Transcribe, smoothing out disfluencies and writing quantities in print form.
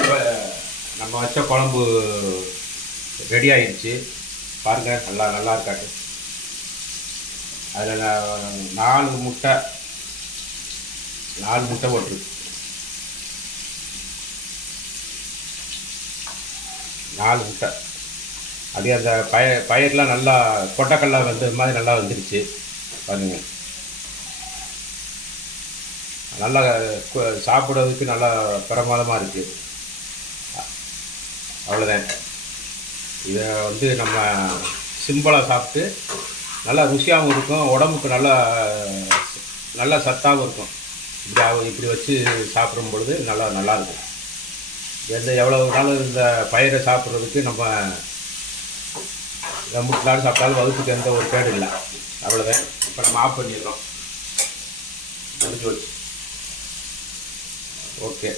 இப்போ நம்ம வச்ச குழம்பு ரெடி ஆயிடுச்சு பாருங்கள். நல்லா இருக்காட்டு. அதில் 4 முட்டை போட்டுருக்கு. 4 முட்டை. அப்படியே அந்த பயிரெலாம் நல்லா கொட்டைக்கடலை வெந்தது மாதிரி நல்லா வந்துடுச்சு பாருங்க. நல்லா சாப்பிட்றதுக்கு நல்லா பிரமாதமாக இருக்குது. அவ்வளோதான். இதை வந்து நம்ம சிம்பிளாக சாப்பிட்டு நல்லா ருசியாகவும் இருக்கும், உடம்புக்கு நல்லா சத்தாகவும் இருக்கும். இப்படி வச்சு சாப்பிடும் பொழுது நல்லாயிருக்கும். எவ்வளோ நாள் இந்த பயிரை சாப்பிட்றதுக்கு நம்ம ரம்புட்டு நாள் சாப்பிட்டாலும் வகுத்துக்கு எந்த ஒரு கேடு இல்லை. அவ்வளோதான். இப்போ நம்ம ஆஃப் பண்ணிடுறோம். முடிஞ்சு வச்சு ஓகே.